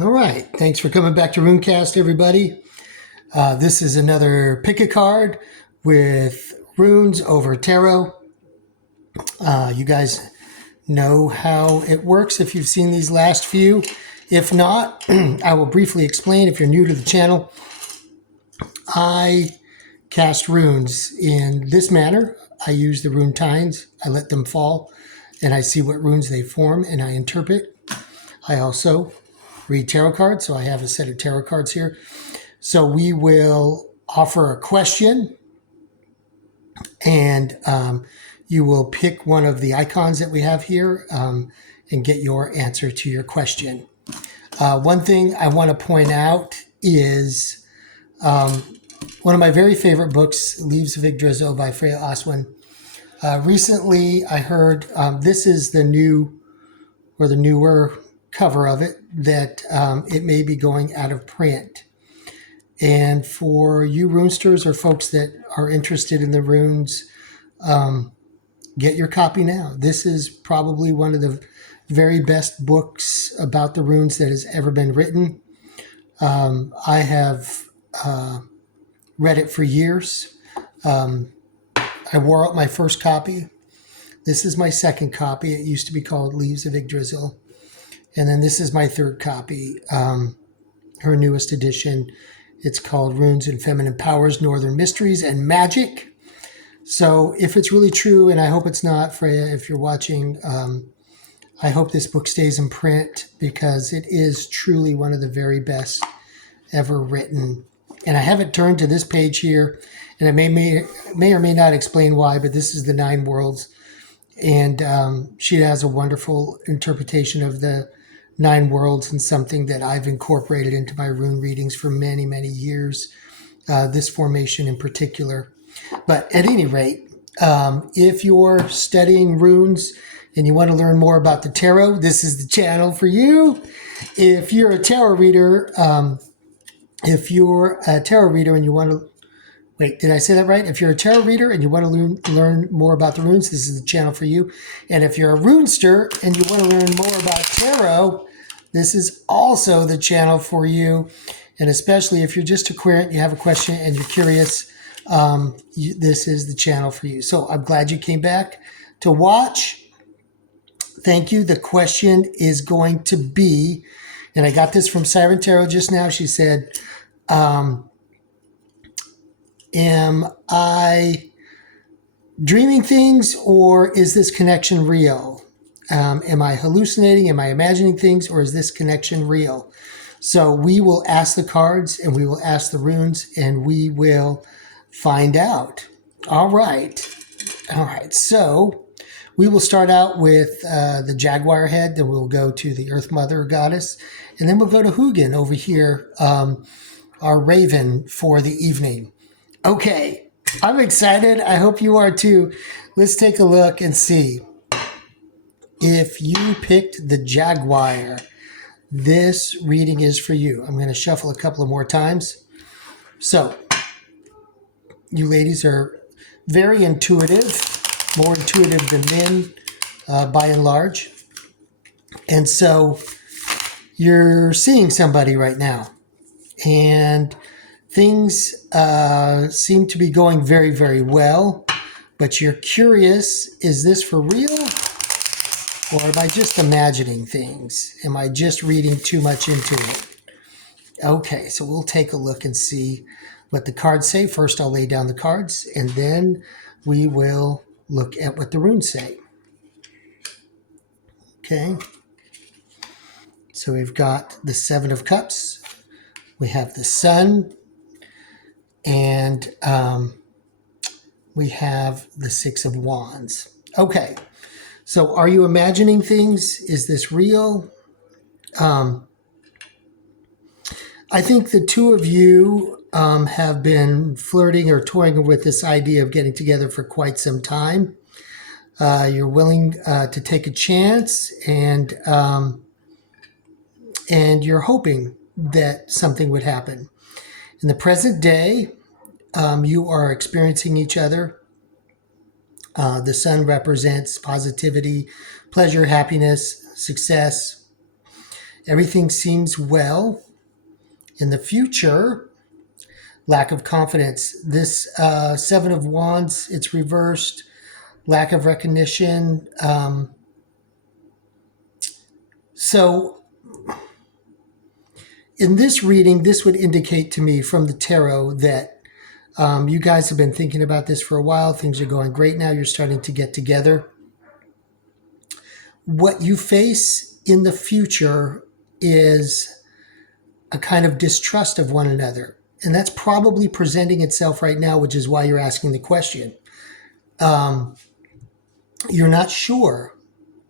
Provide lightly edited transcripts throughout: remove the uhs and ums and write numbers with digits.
All right. Thanks for coming back to Runecast, everybody. This is another pick a card with runes over tarot. You guys know how it works if you've seen these last few. If not, I will briefly explain if you're new to the channel. I cast runes in this manner. I use the rune tines, I let them fall, and I see what runes they form and I interpret. I also read tarot cards, so I have a set of tarot cards here. So we will offer a question, and you will pick one of the icons that we have here and get your answer to your question. One thing I want to point out is one of my very favorite books, Leaves of Yggdrasil by Freya Aswin. Recently, I heard this is the new or the newer cover of it, that it may be going out of print. And for you runesters or folks that are interested in the runes, get your copy now. This is probably one of the very best books about the runes that has ever been written. I have read it for years. I wore out my first copy. This is my second copy. It used to be called Leaves of Yggdrasil. And then this is my third copy, her newest edition. It's called Runes and Feminine Powers, Northern Mysteries and Magic. So if it's really true, and I hope it's not, Freya, if you're watching, I hope this book stays in print because it is truly one of the very best ever written. And I haven't turned to this page here, and I may or may not explain why, but this is the Nine Worlds. And she has a wonderful interpretation of the Nine Worlds and something that I've incorporated into my rune readings for many, many years, this formation in particular. But at any rate, if you're studying runes and you want to learn more about the tarot, this is the channel for you. If you're a tarot reader, and you want to wait, did I say that right? If you're a tarot reader and you want to learn more about the runes, this is the channel for you. And if you're a runester and you want to learn more about tarot, this is also the channel for you. And especially if you're just a querent, you have a question and you're curious, this is the channel for you. So I'm glad you came back to watch. Thank you. The question is going to be, and I got this from Siren Tarot just now. She said, am I dreaming things, or is this connection real? Am I hallucinating? Am I imagining things, or is this connection real? So we will ask the cards and we will ask the runes and we will find out. All right. So we will start out with the Jaguar head, then we'll go to the Earth Mother Goddess, and then we'll go to Hugin over here, our raven for the evening. Okay, I'm excited. I hope you are too. Let's take a look and see. If you picked the Jaguar, this reading is for you. I'm going to shuffle a couple of more times. So, you ladies are very intuitive, more intuitive than men by and large. And so, you're seeing somebody right now. And things seem to be going very, very well, but you're curious, is this for real? Or am I just imagining things? Am I just reading too much into it? Okay, so we'll take a look and see what the cards say. First, I'll lay down the cards, and then we will look at what the runes say. Okay, so we've got the Seven of Cups. We have the Sun, and we have the Six of Wands. Okay, so are you imagining things? Is this real? I think the two of you have been flirting or toying with this idea of getting together for quite some time. You're willing to take a chance, and you're hoping that something would happen. In the present day, you are experiencing each other. The sun represents positivity, pleasure, happiness, success. Everything seems well. In the future, lack of confidence. This Seven of Wands, it's reversed. Lack of recognition. So in this reading, this would indicate to me from the tarot that you guys have been thinking about this for a while. Things are going great now. You're starting to get together. What you face in the future is a kind of distrust of one another. And that's probably presenting itself right now, which is why you're asking the question. You're not sure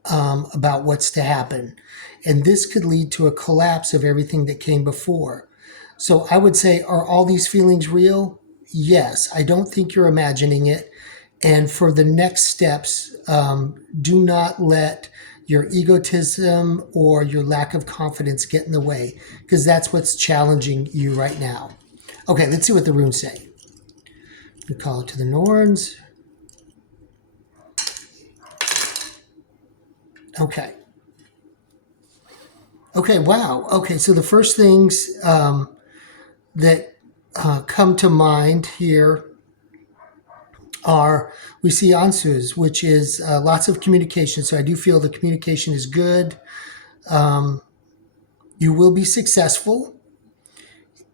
about what's to happen. And this could lead to a collapse of everything that came before. So I would say, are all these feelings real? Yes. I don't think you're imagining it. And for the next steps, do not let your egotism or your lack of confidence get in the way, because that's what's challenging you right now. Okay, let's see what the runes say. We call it to the Norns. Okay. Okay, wow. Okay, so the first things that come to mind here are, we see answers, which is lots of communication. So I do feel the communication is good. You will be successful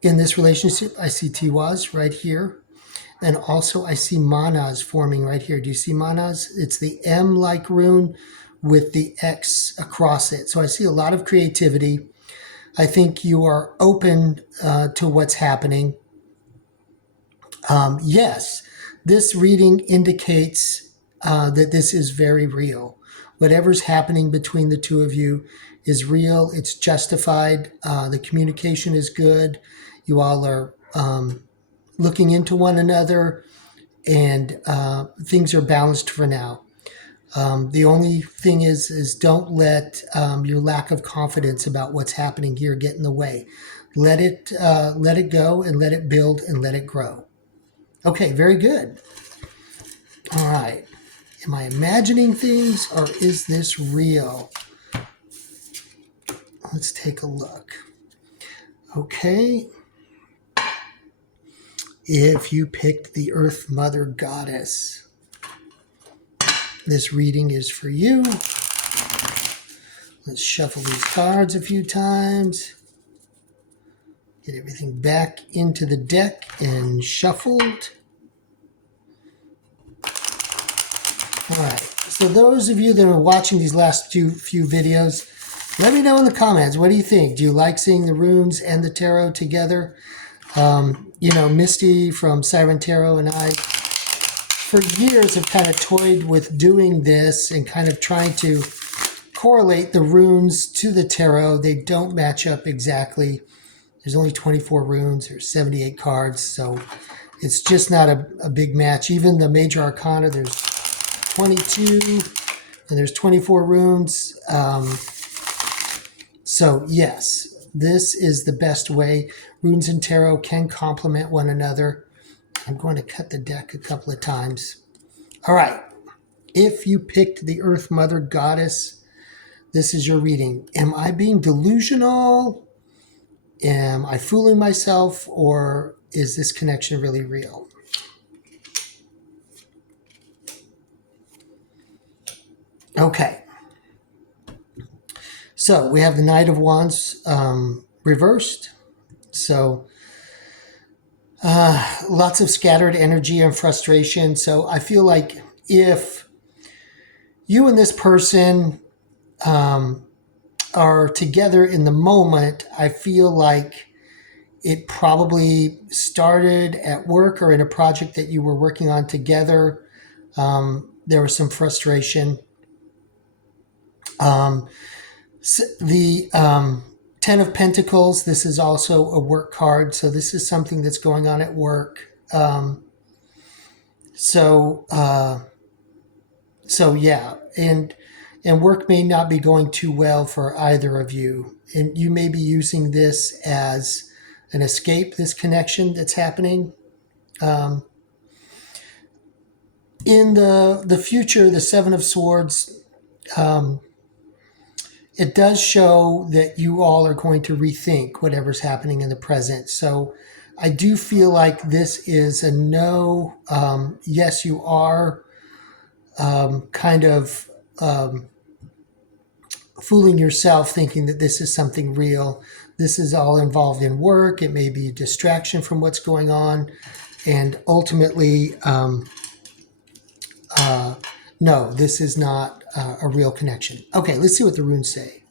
in this relationship. I see Tiwas right here. And also I see manas forming right here. Do you see manas? It's the M-like rune with the X across it. So I see a lot of creativity. I think you are open to what's happening. Yes, this reading indicates that this is very real. Whatever's happening between the two of you is real. It's justified. The communication is good. You all are looking into one another, and things are balanced for now. The only thing is don't let your lack of confidence about what's happening here get in the way. Let it go, and let it build, and let it grow. Okay, very good. All right. Am I imagining things, or is this real? Let's take a look. Okay. If you picked the Earth Mother Goddess, this reading is for you. Let's shuffle these cards a few times. Get everything back into the deck and shuffled. All right. So those of you that are watching these last few videos, let me know in the comments. What do you think? Do you like seeing the runes and the tarot together? Misty from Siren Tarot and I, for years, have kind of toyed with doing this and kind of trying to correlate the runes to the tarot. They don't match up exactly. There's only 24 runes. There's 78 cards. So it's just not a big match. Even the major arcana, there's 22 and there's 24 runes. So yes, this is the best way. Runes and tarot can complement one another. I'm going to cut the deck a couple of times. All right. If you picked the Earth Mother Goddess, this is your reading. Am I being delusional? Am I fooling myself? Or is this connection really real? Okay. So we have the Knight of Wands reversed. So lots of scattered energy and frustration. So I feel like if you and this person are together in the moment, I feel like it probably started at work or in a project that you were working on together. There was some frustration. The Ten of Pentacles, this is also a work card. So this is something that's going on at work. So yeah, and work may not be going too well for either of you. And you may be using this as an escape, this connection that's happening. In the future, the Seven of Swords it does show that you all are going to rethink whatever's happening in the present. So I do feel like this is a no. Yes, you are kind of fooling yourself thinking that this is something real. This is all involved in work. It may be a distraction from what's going on. And ultimately, no, this is not a real connection. Okay, let's see what the runes say.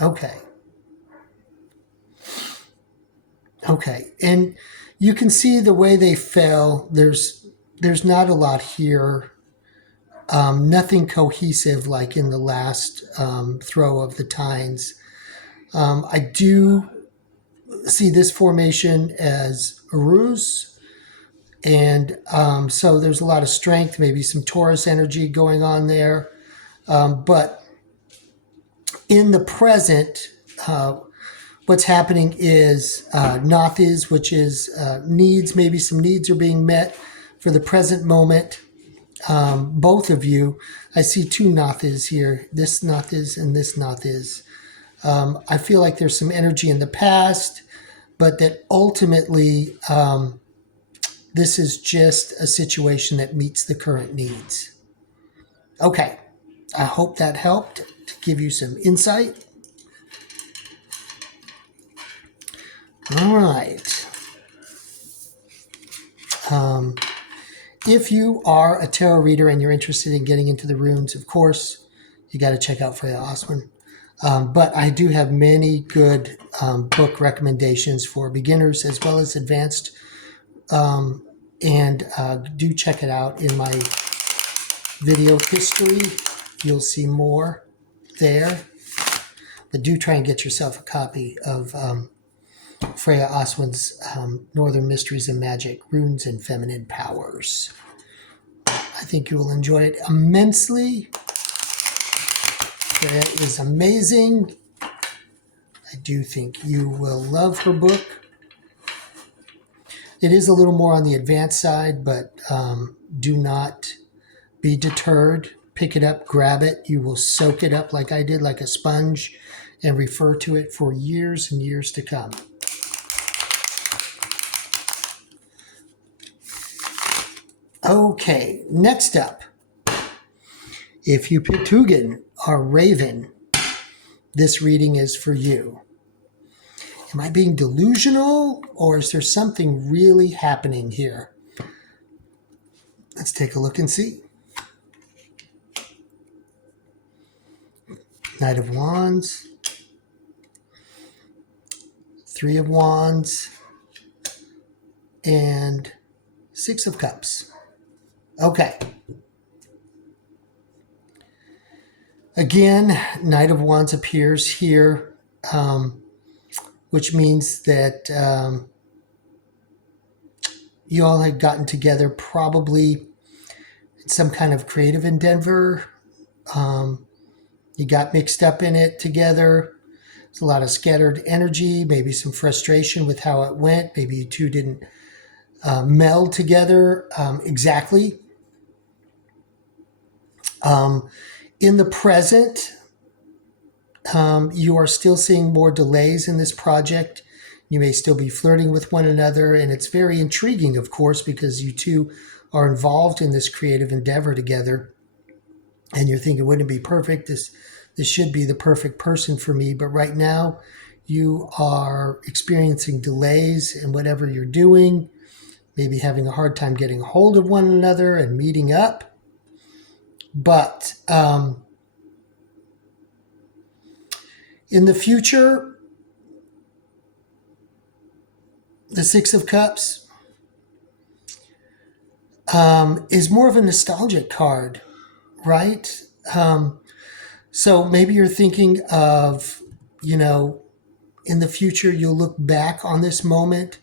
Okay. Okay. And you can see the way they fell. There's not a lot here. Nothing cohesive like in the last throw of the tines. I do see this formation as a ruse. And so there's a lot of strength, maybe some Taurus energy going on there. But in the present, what's happening is Nathis, which is needs, maybe some needs are being met for the present moment. Both of you, I see two Nathis here, this Nathis and this Nathis. I feel like there's some energy in the past, but that ultimately this is just a situation that meets the current needs. Okay, I hope that helped to give you some insight. All right. If you are a tarot reader and you're interested in getting into the runes, of course, you got to check out Freya Oswin. But I do have many good book recommendations for beginners as well as advanced. And do check it out in my video history. You'll see more there. But do try and get yourself a copy of Freya Oswin's Northern Mysteries and Magic, Runes and Feminine Powers. I think you will enjoy it immensely. Freya is amazing. I do think you will love her book. It is a little more on the advanced side, but do not be deterred. Pick it up, grab it. You will soak it up like I did, like a sponge, and refer to it for years and years to come. Okay, next up. If you picked Hugin or Raven, this reading is for you. Am I being delusional, or is there something really happening here? Let's take a look and see. Knight of Wands, Three of Wands, and Six of Cups. Okay. Again, Knight of Wands appears here, which means that you all had gotten together probably in some kind of creative endeavor. You got mixed up in it together. There's a lot of scattered energy, maybe some frustration with how it went. Maybe you two didn't meld together exactly. In the present, you are still seeing more delays in this project. You may still be flirting with one another, and it's very intriguing, of course, because you two are involved in this creative endeavor together, and you're thinking, wouldn't it be perfect? This should be the perfect person for me, but right now you are experiencing delays in whatever you're doing, maybe having a hard time getting a hold of one another and meeting up. But in the future, the Six of Cups is more of a nostalgic card, right? So maybe you're thinking of, in the future, you'll look back on this moment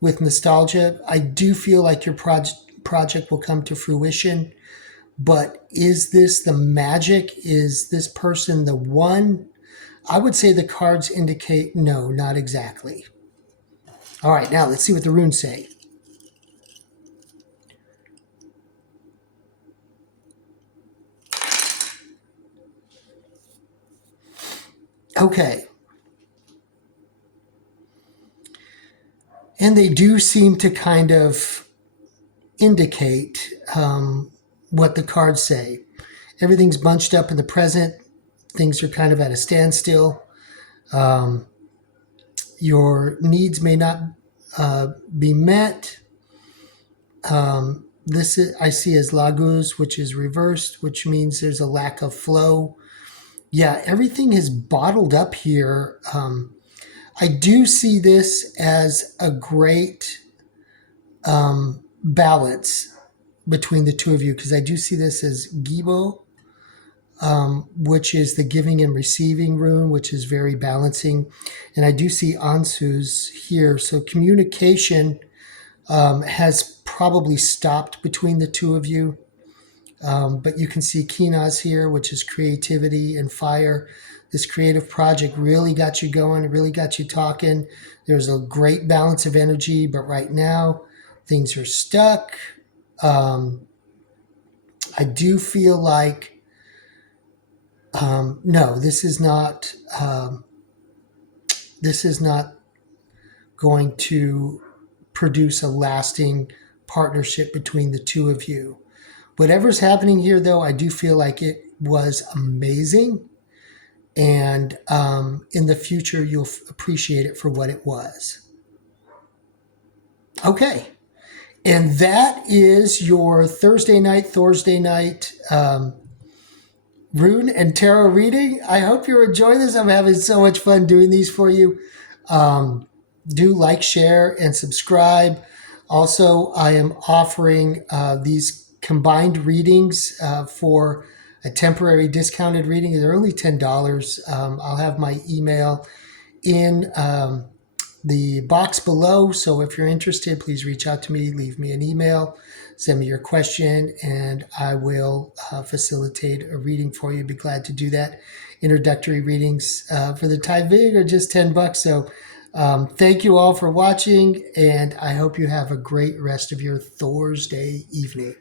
with nostalgia. I do feel like your project will come to fruition, but is this the magic? Is this person the one? I would say the cards indicate no, not exactly. All right, now let's see what the runes say. Okay. And they do seem to kind of indicate what the cards say. Everything's bunched up in the present. Things are kind of at a standstill. Your needs may not be met. This is, I see as lagus, which is reversed, which means there's a lack of flow. Yeah, everything is bottled up here. I do see this as a great balance between the two of you, because I do see this as Gibo, which is the giving and receiving rune, which is very balancing. And I do see Ansu's here. So communication has probably stopped between the two of you. But you can see Kina's here, which is creativity and fire. This creative project really got you going. It really got you talking. There's a great balance of energy, but right now things are stuck. I do feel like no, this is not going to produce a lasting partnership between the two of you. Whatever's happening here, though, I do feel like it was amazing. And in the future, you'll appreciate it for what it was. Okay. And that is your Thursday night rune and tarot reading. I hope you're enjoying this. I'm having so much fun doing these for you. Do like, share, and subscribe. Also, I am offering these combined readings for a temporary discounted reading. They're only $10. I'll have my email in the box below. So if you're interested, please reach out to me, leave me an email, send me your question, and I will facilitate a reading for you. Be glad to do that. Introductory readings for the time being are just $10. So thank you all for watching, and I hope you have a great rest of your Thursday evening.